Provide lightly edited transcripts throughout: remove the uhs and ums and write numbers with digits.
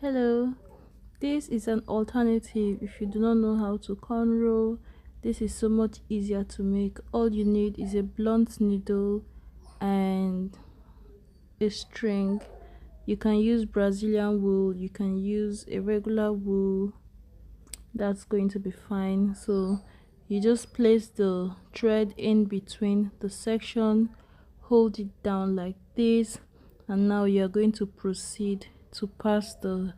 Hello, this is an alternative if you do not know how to cornrow. This is so much easier to make. All you need is a blunt needle and a string. You can use Brazilian wool, you can use a regular wool, that's going to be fine. So you just place the thread in between the section, hold it down like this, and now you are going to proceed to pass the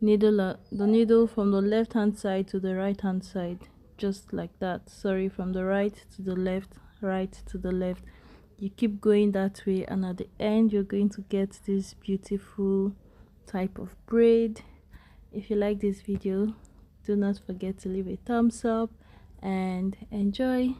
needle from the left hand side to the right hand side, just like that. Sorry, from the right to the left, right to the left. You keep going that way, and at the end you're going to get this beautiful type of braid. If you like this video, do not forget to leave a thumbs up and enjoy.